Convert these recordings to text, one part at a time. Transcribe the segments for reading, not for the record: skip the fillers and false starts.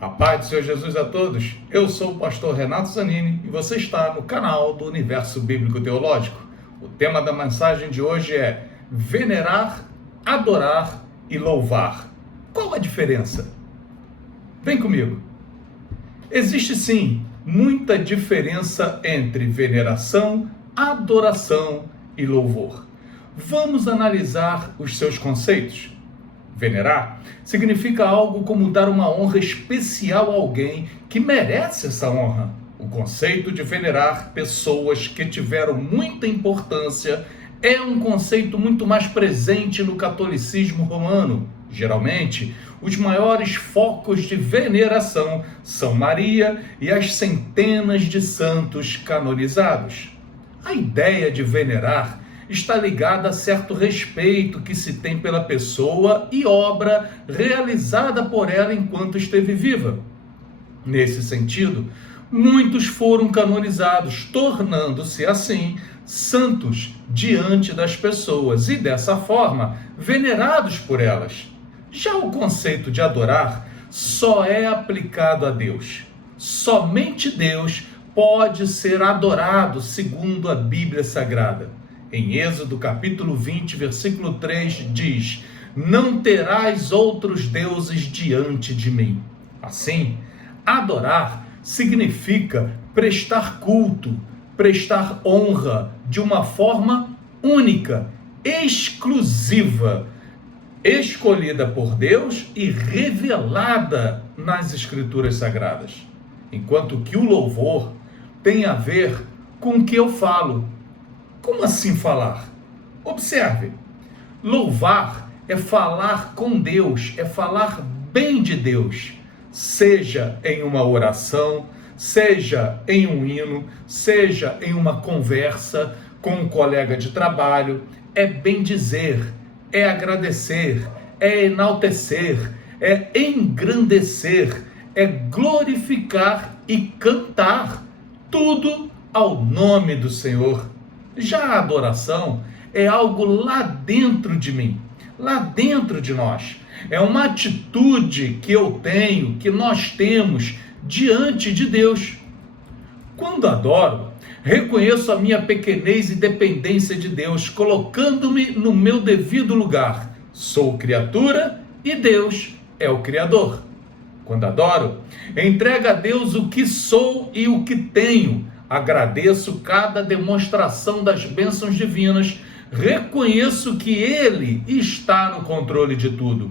A paz do Senhor Jesus a todos. Eu sou o pastor Renato Zanini e você está no canal do Universo Bíblico Teológico. O tema da mensagem de hoje é venerar, adorar e louvar. Qual a diferença? Vem comigo. Existe sim muita diferença entre veneração, adoração e louvor. Vamos analisar os seus conceitos. Venerar significa algo como dar uma honra especial a alguém que merece essa honra. O conceito de venerar pessoas que tiveram muita importância é um conceito muito mais presente no catolicismo romano. Geralmente, os maiores focos de veneração são Maria e as centenas de santos canonizados. A ideia de venerar está ligada a certo respeito que se tem pela pessoa e obra realizada por ela enquanto esteve viva. Nesse sentido, muitos foram canonizados, tornando-se assim santos diante das pessoas e, dessa forma, venerados por elas. Já o conceito de adorar só é aplicado a Deus. Somente Deus pode ser adorado segundo a Bíblia Sagrada. Em Êxodo capítulo 20, versículo 3, diz: não terás outros deuses diante de mim. Assim, adorar significa prestar culto, prestar honra de uma forma única, exclusiva, escolhida por Deus e revelada nas Escrituras Sagradas. Enquanto que o louvor tem a ver com o que eu falo. Como assim falar? Observe, louvar é falar com Deus, é falar bem de Deus, seja em uma oração, seja em um hino, seja em uma conversa com um colega de trabalho. É bem dizer, é agradecer, é enaltecer, é engrandecer, é glorificar e cantar, tudo ao nome do Senhor. Já a adoração é algo lá dentro de mim, lá dentro de nós. É uma atitude que eu tenho, que nós temos diante de Deus. Quando adoro, reconheço a minha pequenez e dependência de Deus, colocando-me no meu devido lugar. Sou criatura e Deus é o Criador. Quando adoro, entrego a Deus o que sou e o que tenho. Agradeço cada demonstração das bênçãos divinas, reconheço que Ele está no controle de tudo.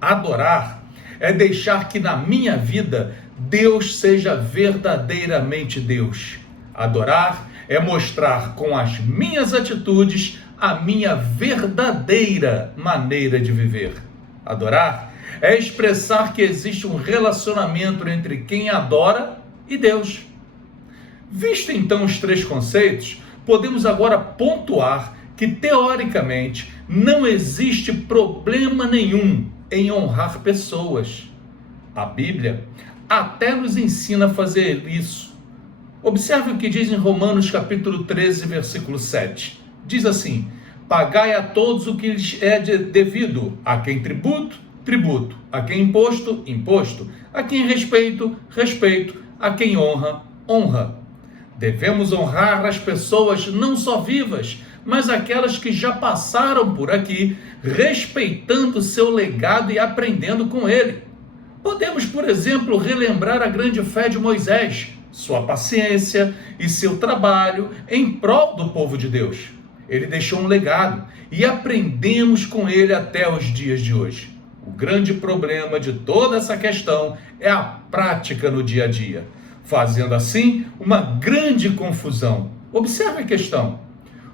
Adorar é deixar que na minha vida Deus seja verdadeiramente Deus. Adorar é mostrar com as minhas atitudes a minha verdadeira maneira de viver. Adorar é expressar que existe um relacionamento entre quem adora e Deus. Visto então os três conceitos, podemos agora pontuar que, teoricamente, não existe problema nenhum em honrar pessoas. A Bíblia até nos ensina a fazer isso. Observe o que diz em Romanos capítulo 13, versículo 7. Diz assim: pagai a todos o que lhes é devido, a quem tributo, tributo, a quem imposto, imposto, a quem respeito, respeito, a quem honra, honra. Devemos honrar as pessoas não só vivas, mas aquelas que já passaram por aqui, respeitando seu legado e aprendendo com ele. Podemos, por exemplo, relembrar a grande fé de Moisés, sua paciência e seu trabalho em prol do povo de Deus. Ele deixou um legado e aprendemos com ele até os dias de hoje. O grande problema de toda essa questão é a prática no dia a dia, fazendo assim uma grande confusão. Observe a questão.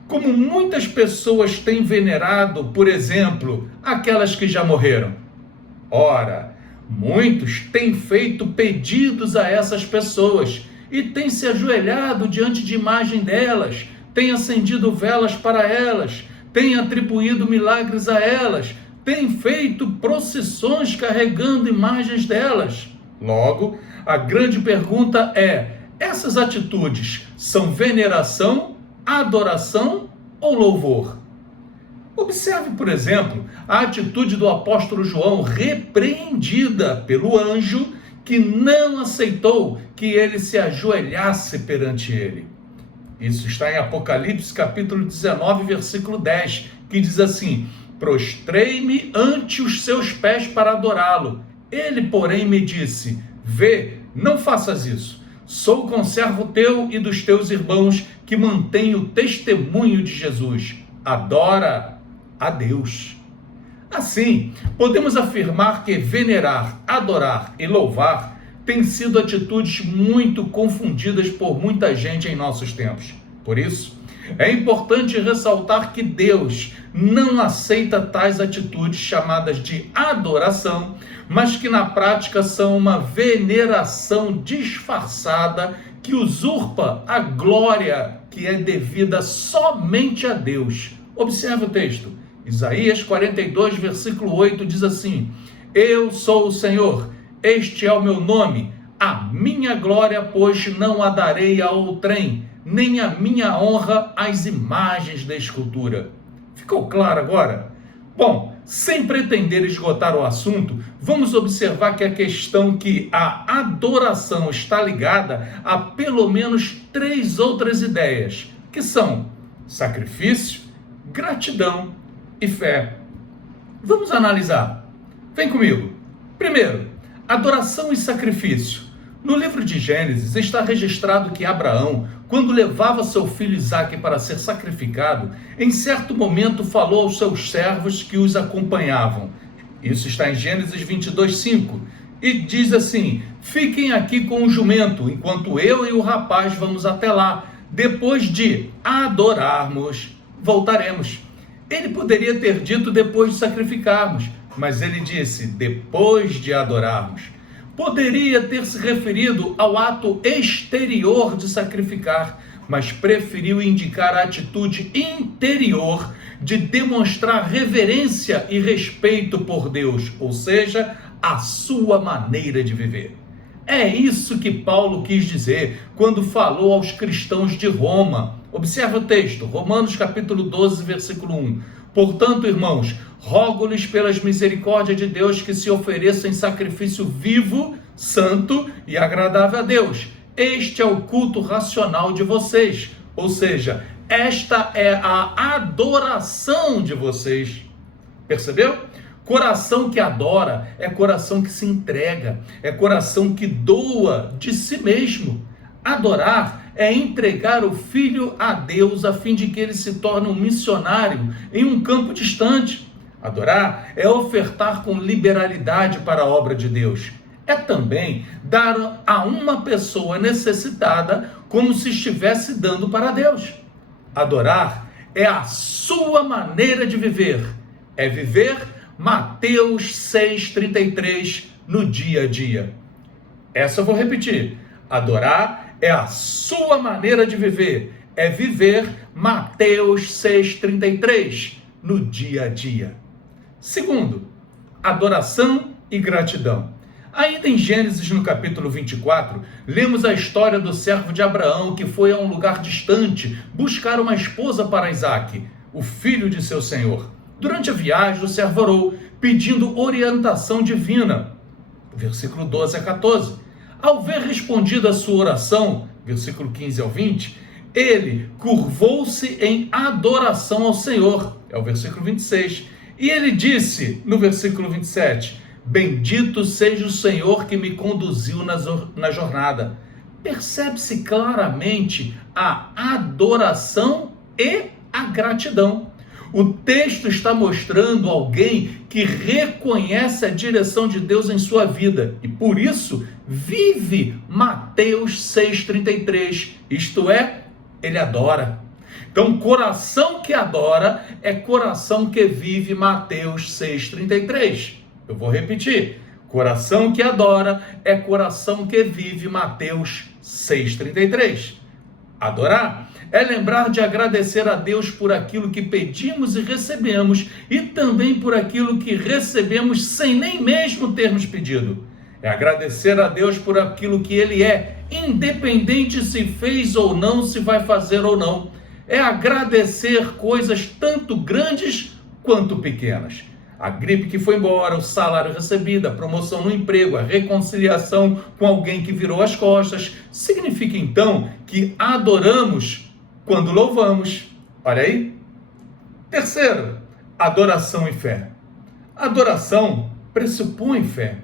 Como muitas pessoas têm venerado, por exemplo, aquelas que já morreram. Ora, muitos têm feito pedidos a essas pessoas e têm se ajoelhado diante de imagem delas, têm acendido velas para elas, têm atribuído milagres a elas, têm feito procissões carregando imagens delas. Logo, a grande pergunta é: essas atitudes são veneração, adoração ou louvor? Observe, por exemplo, a atitude do apóstolo João, repreendida pelo anjo, que não aceitou que ele se ajoelhasse perante ele. Isso está em Apocalipse capítulo 19, versículo 10, que diz assim: prostrei-me ante os seus pés para adorá-lo. Ele, porém, me disse: vê, não faças isso. Sou conservo teu e dos teus irmãos que mantém o testemunho de Jesus. Adora a Deus. Assim, podemos afirmar que venerar, adorar e louvar têm sido atitudes muito confundidas por muita gente em nossos tempos. Por isso, é importante ressaltar que Deus não aceita tais atitudes chamadas de adoração, mas que na prática são uma veneração disfarçada que usurpa a glória que é devida somente a Deus. Observe o texto. Isaías 42, versículo 8 diz assim: eu sou o Senhor, este é o meu nome, a minha glória, pois, não a darei a outrem, nem a minha honra às imagens da escultura. Ficou claro agora? Bom, sem pretender esgotar o assunto, vamos observar que a questão que a adoração está ligada a pelo menos 3 outras ideias, que são sacrifício, gratidão e fé. Vamos analisar. Vem comigo. Primeiro, adoração e sacrifício. No livro de Gênesis está registrado que Abraão, quando levava seu filho Isaque para ser sacrificado, em certo momento falou aos seus servos que os acompanhavam. Isso está em Gênesis 22:5. E diz assim: fiquem aqui com o jumento, enquanto eu e o rapaz vamos até lá. Depois de adorarmos, voltaremos. Ele poderia ter dito depois de sacrificarmos, mas ele disse depois de adorarmos. Poderia ter se referido ao ato exterior de sacrificar, mas preferiu indicar a atitude interior de demonstrar reverência e respeito por Deus, ou seja, a sua maneira de viver. É isso que Paulo quis dizer quando falou aos cristãos de Roma. Observe o texto, Romanos capítulo 12, versículo 1. Portanto, irmãos, rogo-lhes pelas misericórdias de Deus que se ofereçam em sacrifício vivo, santo e agradável a Deus. Este é o culto racional de vocês. Ou seja, esta é a adoração de vocês. Percebeu? Coração que adora é coração que se entrega, é coração que doa de si mesmo. Adorar é entregar o filho a Deus a fim de que ele se torne um missionário em um campo distante. Adorar é ofertar com liberalidade para a obra de Deus. É também dar a uma pessoa necessitada como se estivesse dando para Deus. Adorar é a sua maneira de viver. É viver Mateus 6,33 no dia a dia. Essa eu vou repetir. Adorar é a sua maneira de viver. É viver Mateus 6,33 no dia a dia. Segundo, adoração e gratidão. Ainda em Gênesis, no capítulo 24, lemos a história do servo de Abraão que foi a um lugar distante buscar uma esposa para Isaque, o filho de seu senhor. Durante a viagem, o servo orou, pedindo orientação divina. Versículo 12 a 14. Ao ver respondida a sua oração, versículo 15 ao 20, ele curvou-se em adoração ao Senhor. É o versículo 26. E ele disse, no versículo 27, bendito seja o Senhor que me conduziu na jornada. Percebe-se claramente a adoração e a gratidão. O texto está mostrando alguém que reconhece a direção de Deus em sua vida e, por isso, vive Mateus 6,33. Isto é, ele adora. Então, coração que adora é coração que vive Mateus 6,33. Eu vou repetir. Coração que adora é coração que vive Mateus 6,33. Adorar é lembrar de agradecer a Deus por aquilo que pedimos e recebemos e também por aquilo que recebemos sem nem mesmo termos pedido. É agradecer a Deus por aquilo que Ele é, independente se fez ou não, se vai fazer ou não. É agradecer coisas tanto grandes quanto pequenas. A gripe que foi embora, o salário recebido, a promoção no emprego, a reconciliação com alguém que virou as costas. Significa então que adoramos quando louvamos. Olha aí. Terceiro, adoração e fé. Adoração pressupõe fé.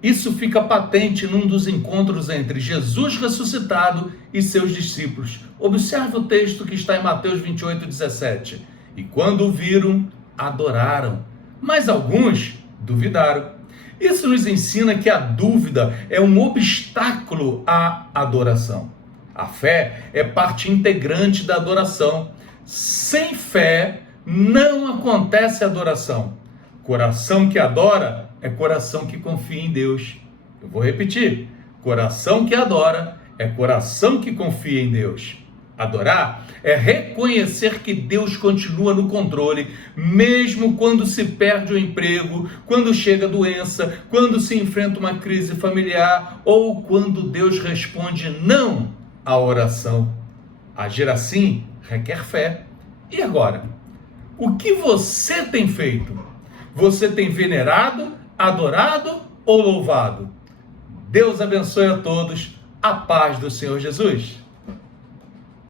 Isso fica patente num dos encontros entre Jesus ressuscitado e seus discípulos. Observe o texto que está em Mateus 28:17. E quando o viram, adoraram, mas alguns duvidaram. Isso nos ensina que a dúvida é um obstáculo à adoração. A fé é parte integrante da adoração. Sem fé não acontece adoração. Coração que adora é coração que confia em Deus. Eu vou repetir. Coração que adora é coração que confia em Deus. Adorar é reconhecer que Deus continua no controle, mesmo quando se perde o emprego, quando chega a doença, quando se enfrenta uma crise familiar ou quando Deus responde não à oração. Agir assim requer fé. E agora? O que você tem feito? Você tem venerado, adorado ou louvado? Deus abençoe a todos. A paz do Senhor Jesus.